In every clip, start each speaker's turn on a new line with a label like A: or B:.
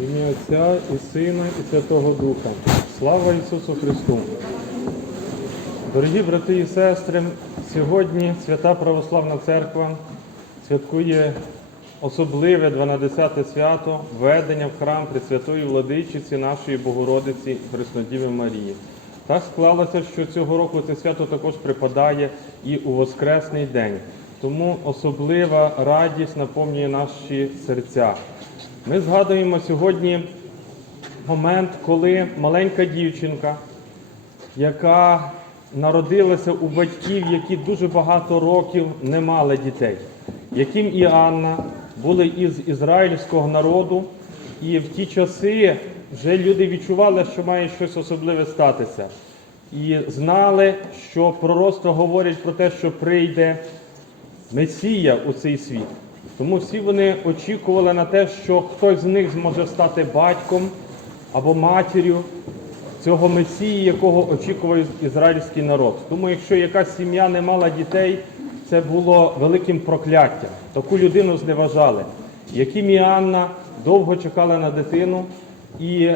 A: Ім'я Отця і Сина, і Святого Духа. Слава Ісусу Христу! Дорогі брати і сестри, сьогодні Свята Православна Церква святкує особливе 12 свято введення в храм Пресвятої Владичиці нашої Богородиці Хреснодіви Марії. Так склалося, що цього року це свято також припадає і у Воскресний день. Тому особлива радість наповнює наші серця. Ми згадуємо сьогодні момент, коли маленька дівчинка, яка народилася у батьків, які дуже багато років не мали дітей, яким і Анна були із ізраїльського народу, і в ті часи вже люди відчували, що має щось особливе статися. І знали, що пророцтва говорять про те, що прийде Месія у цей світ. Тому всі вони очікували на те, що хтось з них зможе стати батьком або матір'ю цього Месії, якого очікував ізраїльський народ. Тому якщо якась сім'я не мала дітей, це було великим прокляттям. Таку людину зневажали. Яким і Анна довго чекали на дитину, і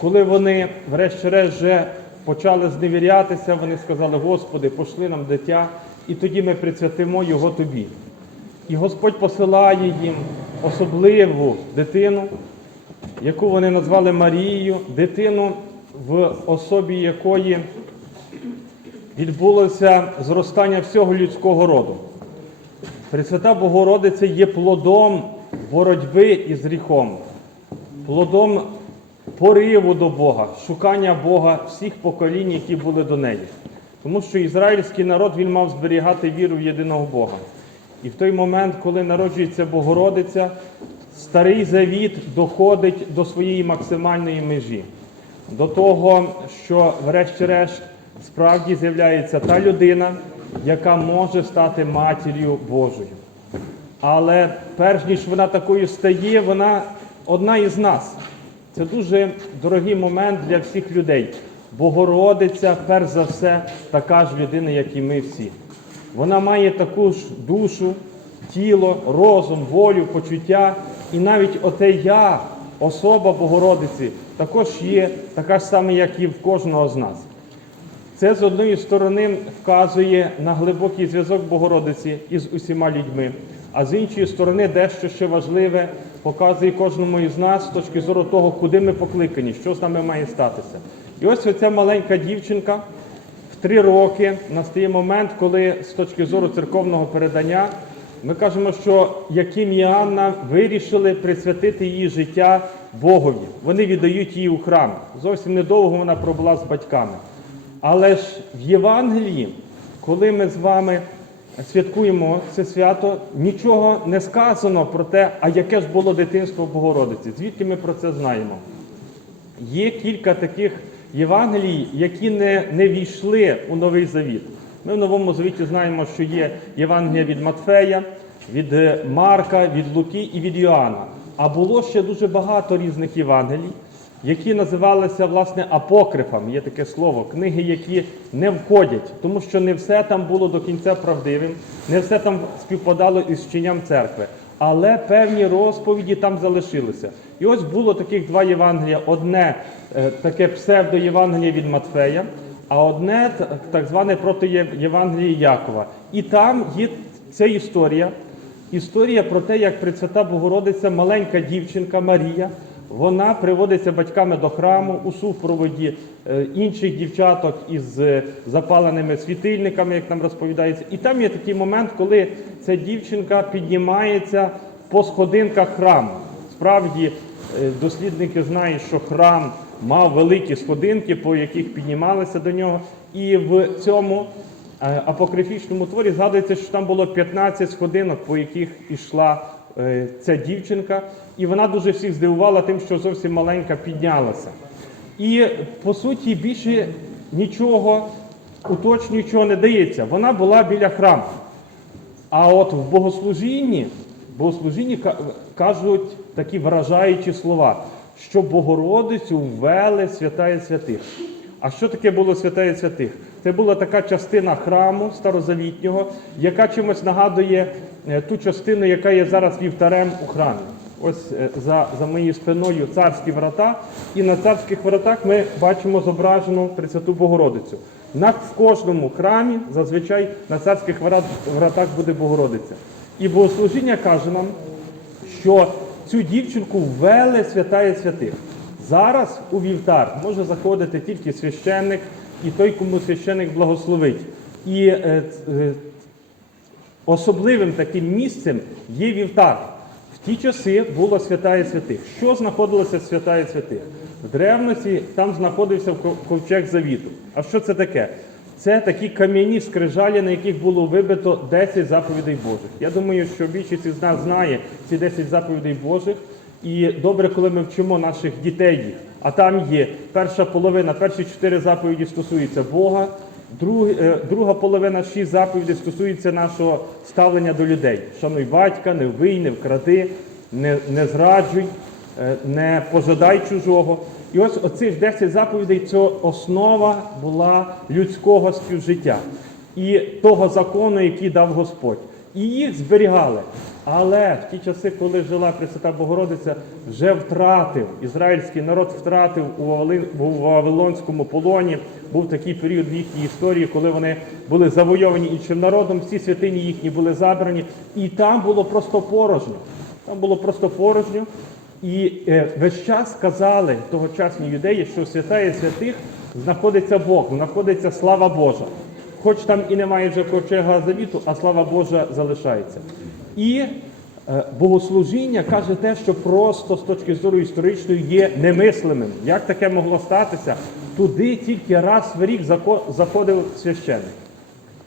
A: коли вони, врешті-решт, вже почали зневірятися, вони сказали, Господи, пошли нам дитя, і тоді ми присвятимо його тобі. І Господь посилає їм особливу дитину, яку вони назвали Марією, дитину, в особі якої відбулося зростання всього людського роду. Пресвята Богородиця є плодом боротьби із гріхом, плодом пориву до Бога, шукання Бога всіх поколінь, які були до неї. Тому що ізраїльський народ він мав зберігати віру в єдиного Бога. І в той момент, коли народжується Богородиця, старий завіт доходить до своєї максимальної межі, до того, що, врешті-решт, справді з'являється та людина, яка може стати матір'ю Божою. Але перш ніж вона такою стає, вона одна із нас. Це дуже дорогий момент для всіх людей. Богородиця, перш за все, така ж людина, як і ми всі. Вона має таку ж душу, тіло, розум, волю, почуття. І навіть оте я, особа Богородиці, також є така ж сама, як і в кожного з нас. Це з однієї сторони вказує на глибокий зв'язок Богородиці із усіма людьми, а з іншої сторони, дещо ще важливе показує кожному із нас з точки зору того, куди ми покликані, що з нами має статися. І ось оця маленька дівчинка три роки настає момент, коли з точки зору церковного передання ми кажемо, що Яким і Анна вирішили присвятити її життя Богові. Вони віддають її у храм. Зовсім недовго вона пробула з батьками. Але ж в Євангелії, коли ми з вами святкуємо це свято, нічого не сказано про те, а яке ж було дитинство Богородиці. Звідки ми про це знаємо? Є кілька таких Євангелій, які не, не війшли у Новий Завіт. Ми в Новому Завіті знаємо, що є Євангелія від Матфея, від е, Марка, від Луки і від Йоанна. А було ще дуже багато різних Євангелій, які називалися власне апокрифами. Є таке слово, книги, які не входять, тому що не все там було до кінця правдивим, не все там співпадало із вченням церкви. Але певні розповіді там залишилися. І ось було таких два Євангелія: одне таке таке псевдоєвангеліє від Матфея, а одне так зване протиєвангеліє Якова. І там є ця історія. Історія про те, як Пресвята Богородиця, маленька дівчинка Марія, вона приводиться батьками до храму у супроводі е, інших дівчаток із е, запаленими світильниками, як нам розповідається. І там є такий момент, коли ця дівчинка піднімається по сходинках храму. Справді, е, дослідники знають, що храм мав великі сходинки, по яких піднімалися до нього. І в цьому апокрифічному творі згадується, що там було 15 сходинок, по яких ішла ця дівчинка, і вона дуже всіх здивувала тим, що зовсім маленька піднялася. І по суті більше нічого уточнюючого не дається. Вона була біля храму. А от в богослужінні, богослужінні кажуть такі вражаючі слова, що Богородицю ввели святая святих. А що таке було святая святих? Це була така частина храму старозавітнього, яка чимось нагадує е, ту частину, яка є зараз вівтарем у храмі. ось е, за, за моєю спиною царські врата, і на царських вратах ми бачимо зображену Пресвяту Богородицю. На, в кожному храмі зазвичай на царських врат- вратах буде Богородиця. І богослужіння каже нам, що цю дівчинку ввели святая святих. Зараз у вівтар може заходити тільки священник і той, кому священник благословить. І е, е, особливим таким місцем є вівтар. В ті часи було святая святих. Що знаходилося в святая святих? В древності там знаходився ко- ковчег завіту. А що це таке? Це такі кам'яні скрижалі, на яких було вибито 10 заповідей Божих. Я думаю, що більшість із нас знає ці 10 заповідей Божих. І добре, коли ми вчимо наших дітей їх. А там є перша половина, перші чотири заповіді стосуються Бога, друга половина шість заповідей стосується нашого ставлення до людей. Шануй батька, не вбий, не вкради, не, не зраджуй, е, не пожадай чужого. І ось оцих 10 заповідей це основа була людського співжиття і того закону, який дав Господь. І їх зберігали. Але в ті часи, коли жила Пресвята Богородиця, вже втратив ізраїльський народ втратив у Вавилонському полоні. Був такий період в їхній історії, коли вони були завойовані іншим народом, всі святині їхні були забрані, і там було просто порожньо. Там було просто порожньо. І е, весь час казали тогочасні юдеї, що в святая святих знаходиться Бог, знаходиться слава Божа. Хоч там і немає вже ковчега завіту, а слава Божа залишається. І е, богослужіння каже те, що просто з точки зору історичної є немислимим. Як таке могло статися? Туди тільки раз в рік заходив священник.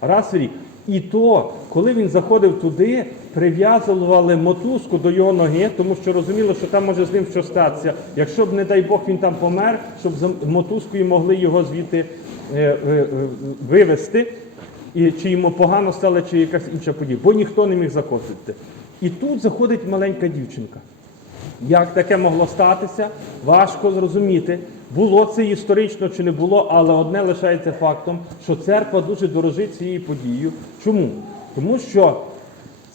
A: Раз в рік. І то, коли він заходив туди, прив'язували мотузку до його ноги, тому що розуміло, що там може з ним що статися. Якщо б, не дай Бог, він там помер, щоб мотузкою могли його звідти е, е, е, вивезти, і чи йому погано стало, чи якась інша подія, бо ніхто не міг заходити. І тут заходить маленька дівчинка. Як таке могло статися, важко зрозуміти. Було це історично чи не було, але одне лишається фактом, що церква дуже дорожить цією подією. Чому? Тому що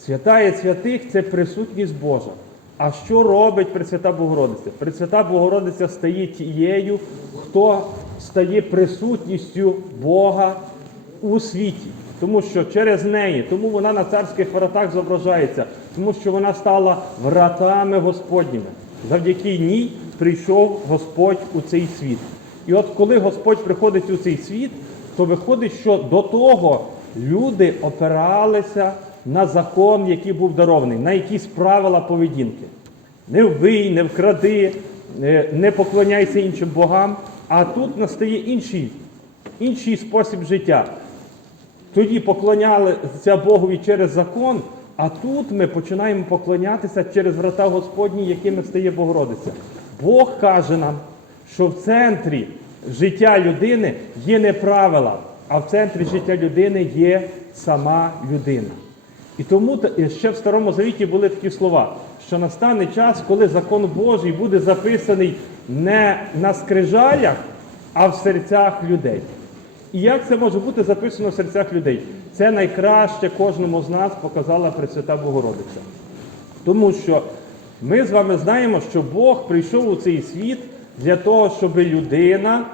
A: святая святих це присутність Божа. А що робить Пресвята Богородиця? Пресвята Богородиця стає тією, хто стає присутністю Бога у світі. Тому що через неї, тому вона на царських воротах зображається, тому що вона стала вратами Господніми. Завдяки ній прийшов Господь у цей світ. І от коли Господь приходить у цей світ, то виходить, що до того люди опиралися на закон, який був дарований, на якісь правила поведінки. Не вбий, не вкради, не- не поклоняйся іншим богам. А тут настає інший, інший спосіб життя. Тоді поклонялися Богові через закон, а тут ми починаємо поклонятися через врата Господні, якими стає Богородиця. Бог каже нам, що в центрі життя людини є не правила, а в центрі життя людини є сама людина. І тому ще в Старому Завіті були такі слова, що настане час, коли закон Божий буде записаний не на скрижалях, а в серцях людей. І як це може бути записано в серцях людей? Це найкраще кожному з нас показала Пресвята Богородиця. Тому що ми з вами знаємо, що Бог прийшов у цей світ для того, щоб людина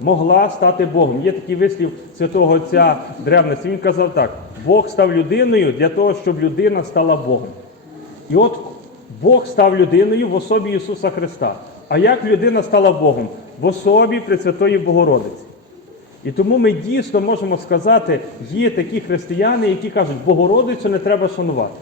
A: могла стати Богом. Є такий вислів святого Отця древності. Він казав так: Бог став людиною для того, щоб людина стала Богом. І от Бог став людиною в особі Ісуса Христа. А як людина стала Богом? В особі Пресвятої Богородиці. І тому ми дійсно можемо сказати, є такі християни, які кажуть, Богородицю не треба шанувати.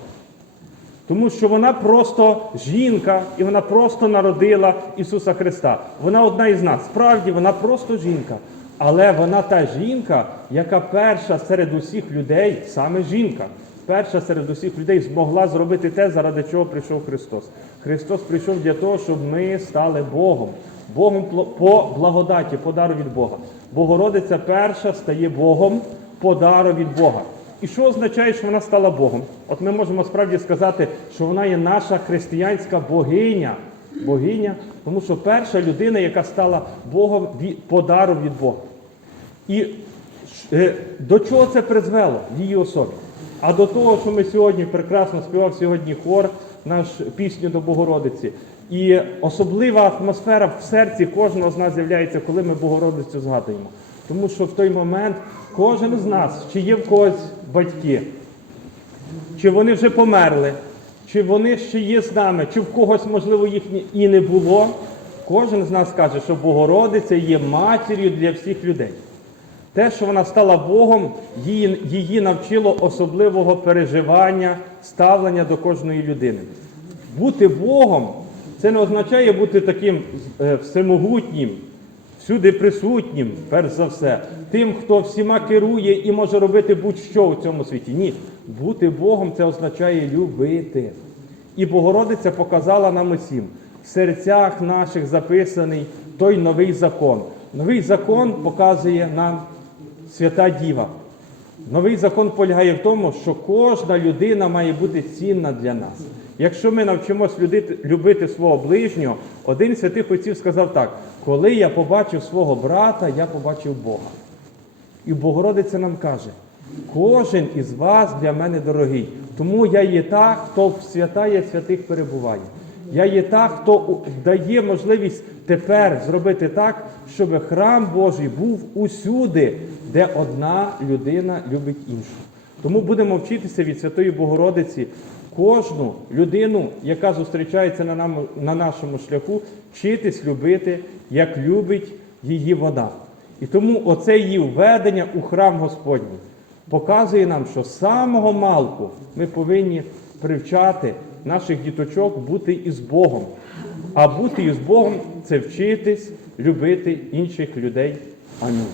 A: Тому що вона просто жінка, і вона просто народила Ісуса Христа. Вона одна із нас. Справді, вона просто жінка. Але вона та жінка, яка перша серед усіх людей, саме жінка, перша серед усіх людей змогла зробити те, заради чого прийшов Христос. Христос прийшов для того, щоб ми стали Богом. Богом по благодаті, по дару від Бога. Богородиця перша стає Богом по дару від Бога. І що означає, що вона стала Богом? От ми можемо справді сказати, що вона є наша християнська богиня. Богиня, тому що перша людина, яка стала Богом по дару від Бога. І е, до чого це призвело в її особі? А до того, що ми сьогодні прекрасно співав сьогодні хор, наш пісню до Богородиці. І особлива атмосфера в серці кожного з нас з'являється, коли ми Богородицю згадуємо. Тому що в той момент кожен з нас, чи є в когось батьки, чи вони вже померли, чи вони ще є з нами, чи в когось, можливо, їх і не було. Кожен з нас каже, що Богородиця є матір'ю для всіх людей. Те, що вона стала Богом, її, її навчило особливого переживання, ставлення до кожної людини. Бути Богом це не означає бути таким е, всемогутнім, всюди присутнім, перш за все, тим, хто всіма керує і може робити будь-що у цьому світі. Ні, бути Богом це означає любити. І Богородиця показала нам усім в серцях наших записаний той новий закон. Новий закон показує нам свята Діва. Новий закон полягає в тому, що кожна людина має бути цінна для нас. Якщо ми навчимось любити свого ближнього, один святих отців сказав так: коли я побачив свого брата, я побачив Бога. І Богородиця нам каже: кожен із вас для мене дорогий. Тому я є та, хто в святая святих перебуває. Я є та, хто дає можливість тепер зробити так, щоб храм Божий був усюди, де одна людина любить іншу. Тому будемо вчитися від Святої Богородиці кожну людину, яка зустрічається на, нам, на нашому шляху, вчитись любити, як любить її вона. І тому оце її введення у храм Господній показує нам, що з самого малку ми повинні привчати наших діточок бути із Богом. А бути із Богом це вчитись любити інших людей. Амінь.